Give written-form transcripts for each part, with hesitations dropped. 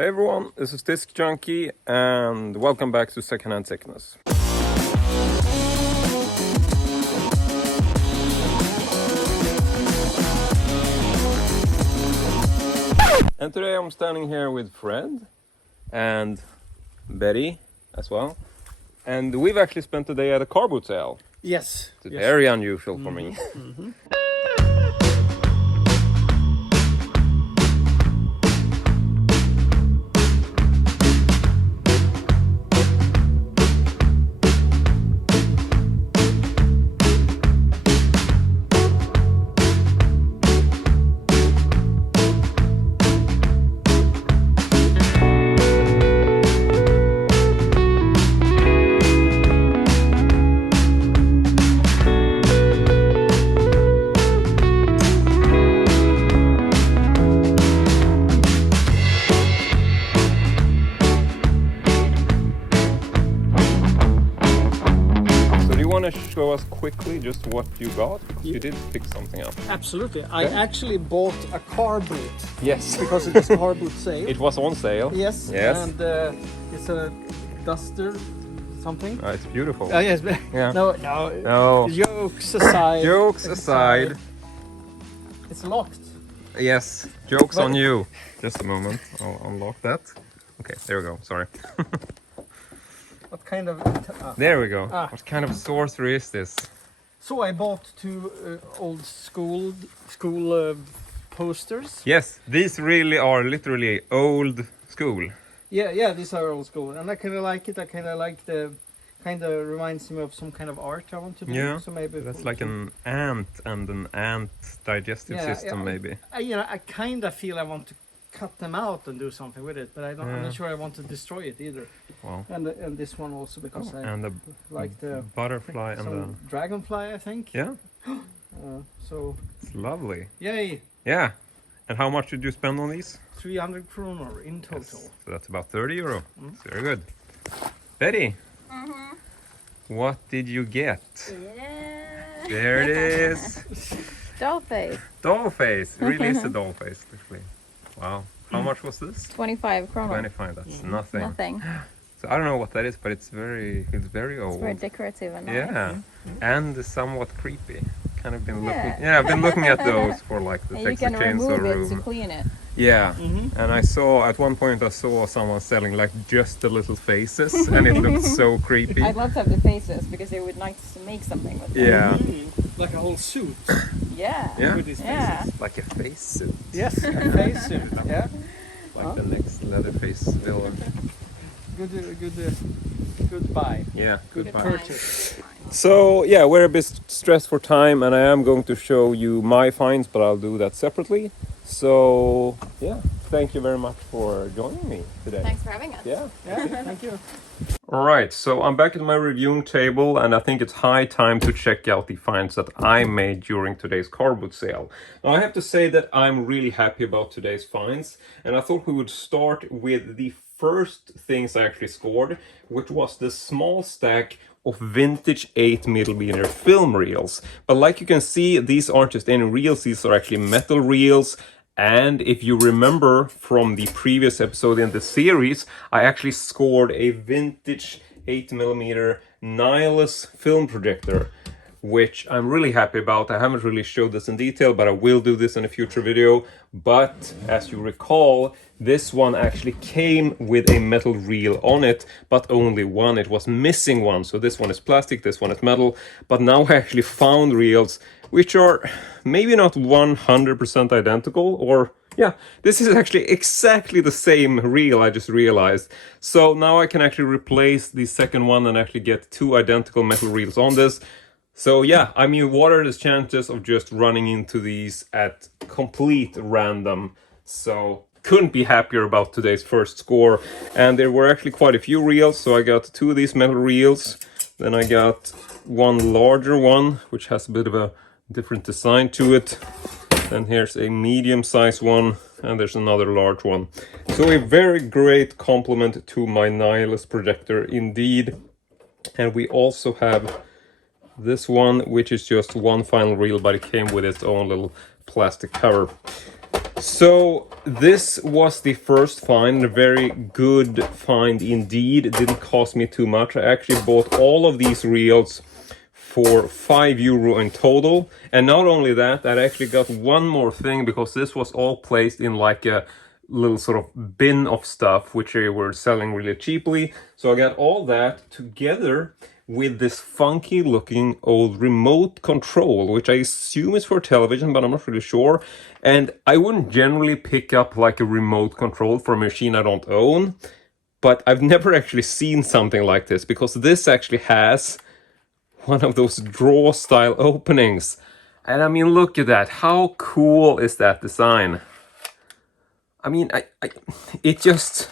Hey everyone, this is Disc Junkie and welcome back to Secondhand Sickness. And today I'm standing here with Fred and Betty as well. And we've actually spent the day at a carboot sale. Yes. It's very unusual for me. Show us quickly just what you got, because you did pick something up. Absolutely. I actually bought a carboot. Yes. Because it was a carboot sale. It was on sale. Yes. Yes. And it's a duster something. It's beautiful. Yes. Yeah. No. Jokes aside. Jokes aside. It's locked. Yes. Jokes on you. Just a moment. I'll unlock that. Okay, there we go. Sorry. What kind of... There we go. What kind of sorcery is this? So I bought two old school posters. Yes, these really are literally old school. Yeah, these are old school, and I kind of like it. I kind of like the... Kind of reminds me of some kind of art I want to do. Yeah, so maybe that's like an ant and an ant digestive system, maybe. I kind of feel I want to cut them out and do something with it, but I'm not sure I want to destroy it either. Wow. And this one also because I and the like the butterfly and the dragonfly, I think. Yeah. So it's lovely. Yay! Yeah. And how much did you spend on these? 300 kronor in total. Yes. So that's about 30 euro. It's very good. Betty, what did you get? Yeah. There it is. Doll face. Doll face. It really is a doll face, actually. Wow. How much was this? 25 kronor. 25. That's nothing. Nothing. So I don't know what that is, but it's very old. It's very decorative and nice. Yeah, and somewhat creepy. Kind of been looking. Yeah, I've been looking at those for like the And you Texas can Chainsaw remove it room. to clean it. Yeah, and I saw at one point I saw someone selling like just the little faces, and it looked so creepy. I'd love to have the faces because they would nice to make something with them. Yeah, Like a whole suit. Yeah. With these Yeah. faces. like a face suit. Yes, a face suit. Yeah. Like the next Leatherface villain. Good buy. Yeah, Good goodbye. purchase. So yeah, we're a bit stressed for time, and I am going to show you my finds, but I'll do that separately. So yeah, thank you very much for joining me today. Thanks for having us. Yeah. Thank you. Alright, so I'm back at my reviewing table, and I think it's high time to check out the finds that I made during today's carboot sale. Now I have to say that I'm really happy about today's finds, and I thought we would start with the first things I actually scored, which was the small stack of vintage 8mm film reels. But like you can see, these aren't just any reels, these are actually metal reels. And if you remember from the previous episode in the series, I actually scored a vintage 8mm Nihilus film projector, which I'm really happy about. I haven't really showed this in detail, but I will do this in a future video. But as you recall, this one actually came with a metal reel on it, but only one. It was missing one. So this one is plastic, this one is metal. But now I actually found reels which are maybe not 100% identical, or yeah, this is actually exactly the same reel, I just realized. So now I can actually replace the second one and actually get two identical metal reels on this. So yeah, I mean, what are the chances of just running into these at complete random? So couldn't be happier about today's first score. And there were actually quite a few reels, so I got two of these metal reels. Then I got one larger one, which has a bit of a different design to it. Then here's a medium-sized one, and there's another large one. So a very great compliment to my Nihilus projector indeed. And we also have this one, which is just one final reel, but it came with its own little plastic cover. So this was the first find, a very good find indeed. It didn't cost me too much. I actually bought all of these reels for €5 in total. And not only that, I actually got one more thing, because this was all placed in like a little sort of bin of stuff which they were selling really cheaply. So I got all that together with this funky looking old remote control, which I assume is for television, but I'm not really sure. And I wouldn't generally pick up like a remote control for a machine I don't own, but I've never actually seen something like this, because this actually has one of those drawer style openings. And I mean, look at that. How cool is that design? I mean, it just,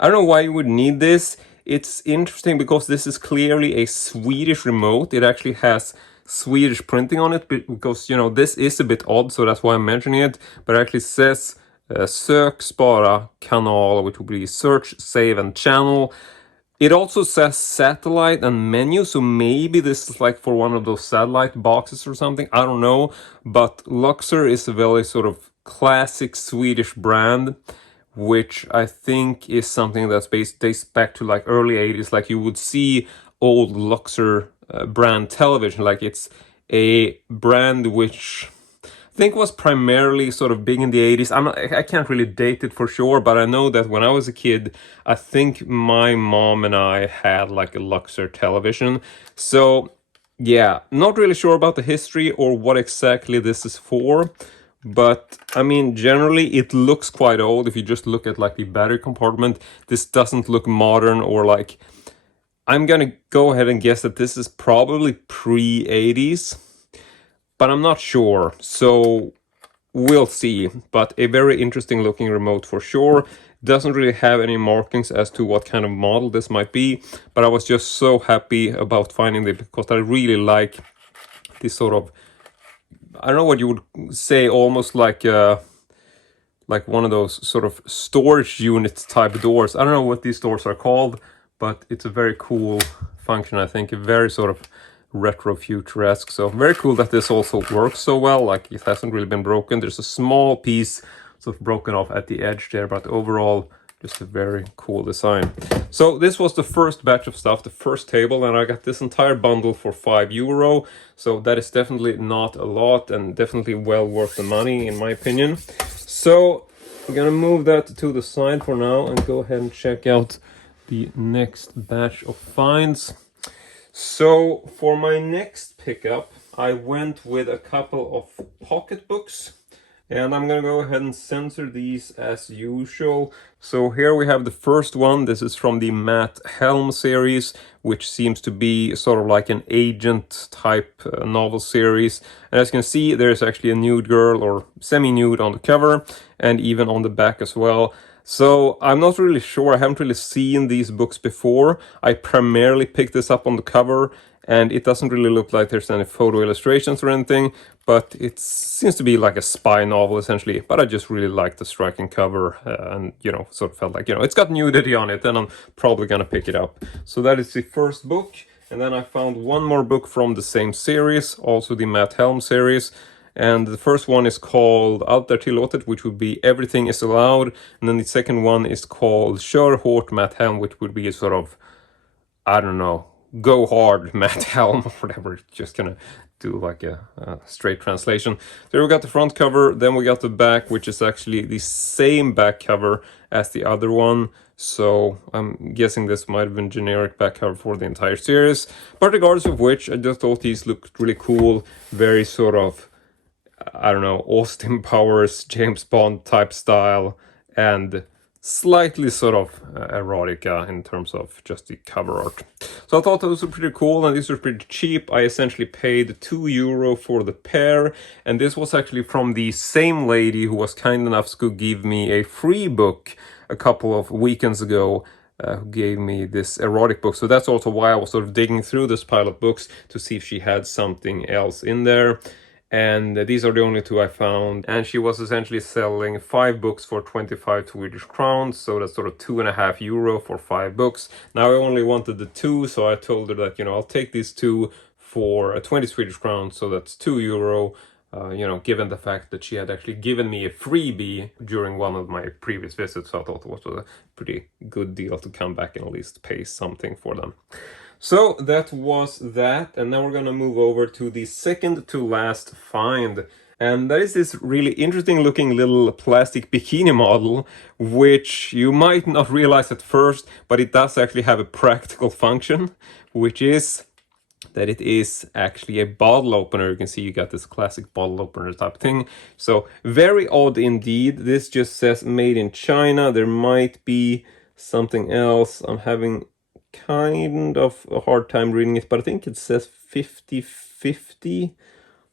I don't know why you would need this. It's interesting because this is clearly a Swedish remote. It actually has Swedish printing on it, because, you know, this is a bit odd, so that's why I'm mentioning it. But it actually says Sök, spara, kanal, which would be search, save, and channel. It also says satellite and menu, so maybe this is like for one of those satellite boxes or something. I don't know, but Luxor is a very sort of classic Swedish brand, which I think is something that's dates back to like early 80s. Like you would see old Luxor brand television. Like it's a brand which I think was primarily sort of big in the 80s. I can't really date it for sure, but I know that when I was a kid, I think my mom and I had like a Luxor television. So yeah, not really sure about the history or what exactly this is for. But I mean, generally it looks quite old. If you just look at like the battery compartment, this doesn't look modern, or like, I'm gonna go ahead and guess that this is probably pre-80s, but I'm not sure, so we'll see. But a very interesting looking remote for sure. Doesn't really have any markings as to what kind of model this might be, but I was just so happy about finding it, because I really like this sort of, I don't know what you would say, almost like one of those sort of storage unit type doors. I don't know what these doors are called, but it's a very cool function, I think. A very sort of retro futuresque. So very cool that this also works so well. Like it hasn't really been broken. There's a small piece sort of broken off at the edge there, but overall just a very cool design. So this was the first batch of stuff, the first table, and I got this entire bundle for €5. So that is definitely not a lot, and definitely well worth the money in my opinion. So we're gonna move that to the side for now and go ahead and check out the next batch of finds. So for my next pickup, I went with a couple of pocketbooks. And I'm gonna go ahead and censor these as usual. So here we have the first one. This is from the Matt Helm series, which seems to be sort of like an agent type novel series. And as you can see, there's actually a nude girl, or semi-nude, on the cover, and even on the back as well. So I'm not really sure. I haven't really seen these books before. I primarily picked this up on the cover, and it doesn't really look like there's any photo illustrations or anything, but it seems to be like a spy novel essentially. But I just really like the striking cover, and, you know, sort of felt like, you know, it's got nudity on it, and I'm probably gonna pick it up. So that is the first book. And then I found one more book from the same series, also the Matt Helm series. And the first one is called Allt är tillåtet, which would be Everything is Allowed. And then the second one is called Kör hårt Matt Helm, which would be a sort of, I don't know, Go Hard Matt Helm, or whatever. Just gonna do like a straight translation. There we got the front cover, then we got the back, which is actually the same back cover as the other one. So I'm guessing this might have been generic back cover for the entire series. But regardless of which, I just thought these looked really cool. Very sort of, I don't know, Austin Powers, James Bond type style, and slightly sort of erotica in terms of just the cover art. So I thought those were pretty cool, and these were pretty cheap. I essentially paid €2 for the pair, and this was actually from the same lady who was kind enough to give me a free book a couple of weekends ago, who gave me this erotic book. So that's also why I was sort of digging through this pile of books to see if she had something else in there. And these are the only two I found. And she was essentially selling 5 books for 25 Swedish crowns. So that's sort of €2.50 for 5 books. Now I only wanted the 2, so I told her that, you know, I'll take these 2 for 20 Swedish crowns. So that's €2. you know, given the fact that she had actually given me a freebie during one of my previous visits. So I thought it was a pretty good deal to come back and at least pay something for them. So that was that, and now we're gonna move over to the second to last find. And that is this really interesting looking little plastic bikini model, which you might not realize at first, but it does actually have a practical function, which is that it is actually a bottle opener. You can see you got this classic bottle opener type thing. So very odd indeed. This just says made in China. There might be something else. I'm having kind of a hard time reading it, but I think it says 50/50.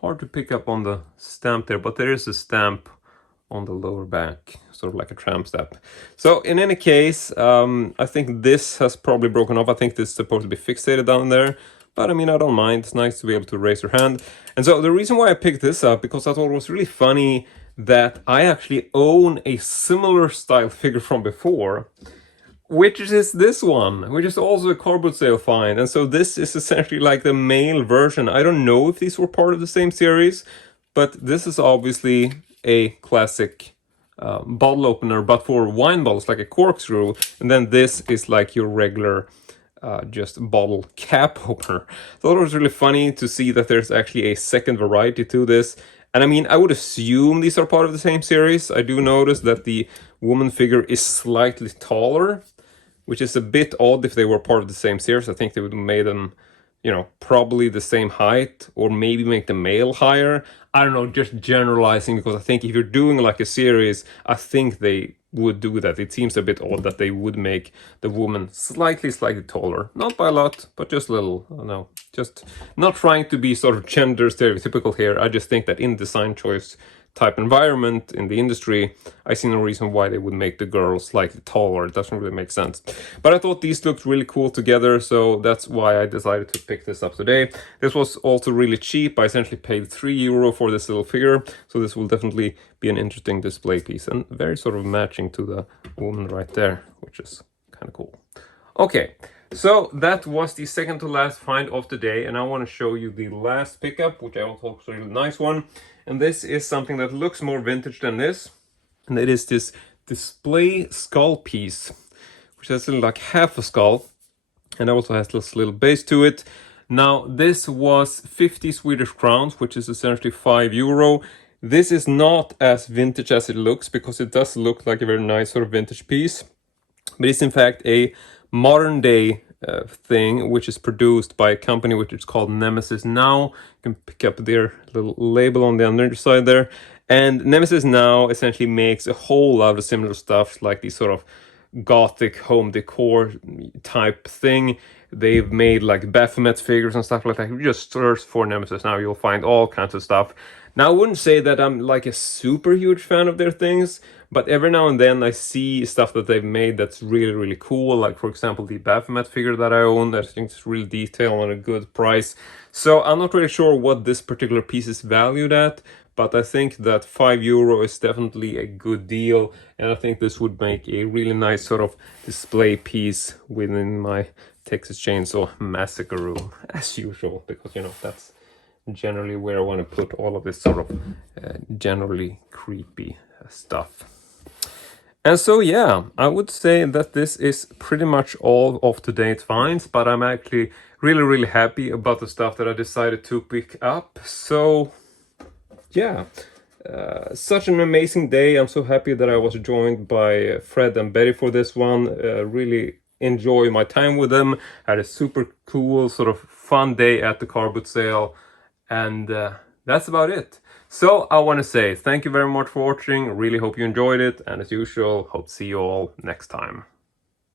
Hard to pick up on the stamp there, but there is a stamp on the lower back, sort of like a tramp stamp. So in any case, I think this has probably broken off. I think this is supposed to be fixated down there, but I mean, I don't mind. It's nice to be able to raise your hand. And so the reason why I picked this up, because I thought it was really funny that I actually own a similar style figure from before, which is this one, which is also a carboot sale find. And so this is essentially like the male version. I don't know if these were part of the same series, but this is obviously a classic bottle opener, but for wine bottles, like a corkscrew. And then this is like your regular just bottle cap opener. I thought it was really funny to see that there's actually a second variety to this. And I mean, I would assume these are part of the same series. I do notice that the woman figure is slightly taller, which is a bit odd if they were part of the same series. I think they would have made them, you know, probably the same height, or maybe make the male higher. I don't know, just generalizing, because I think if you're doing like a series, I think they would do that. It seems a bit odd that they would make the woman slightly taller. Not by a lot, but just a little. I don't know, just not trying to be sort of gender stereotypical here. I just think that in design choice type environment in the industry, I see no reason why they would make the girl slightly taller. It doesn't really make sense. But I thought these looked really cool together, so that's why I decided to pick this up today. This was also really cheap. I essentially paid €3 for this little figure, so this will definitely be an interesting display piece, and very sort of matching to the woman right there, which is kind of cool. Okay, so that was the second to last find of the day, and I want to show you the last pickup, which I also thought was a really nice one. And this is something that looks more vintage than this, and it is this display skull piece, which has like half a skull, and also has this little base to it. Now, this was 50 Swedish crowns, which is essentially €5. This is not as vintage as it looks, because it does look like a very nice sort of vintage piece, but it's in fact a modern day thing, which is produced by a company which is called Nemesis Now. You can pick up their little label on the underside there. And Nemesis Now essentially makes a whole lot of similar stuff, like these sort of gothic home decor type thing. They've made like Baphomet figures and stuff like that. If you just search for Nemesis Now, you'll find all kinds of stuff. Now, I wouldn't say that I'm like a super huge fan of their things, but every now and then I see stuff that they've made that's really, really cool. Like, for example, the Baphomet figure that I own, that I think is really detailed and a good price. So I'm not really sure what this particular piece is valued at, but I think that €5 is definitely a good deal. And I think this would make a really nice sort of display piece within my Texas Chainsaw Massacre room, as usual, because, you know, that's generally where I want to put all of this sort of generally creepy stuff. And so, yeah, I would say that this is pretty much all of today's finds, but I'm actually really, really happy about the stuff that I decided to pick up. So, yeah, such an amazing day. I'm so happy that I was joined by Fred and Betty for this one. Really enjoy my time with them. Had a super cool, sort of fun day at the car boot sale. And that's about it. So I want to say thank you very much for watching. Really hope you enjoyed it. And as usual, hope to see you all next time.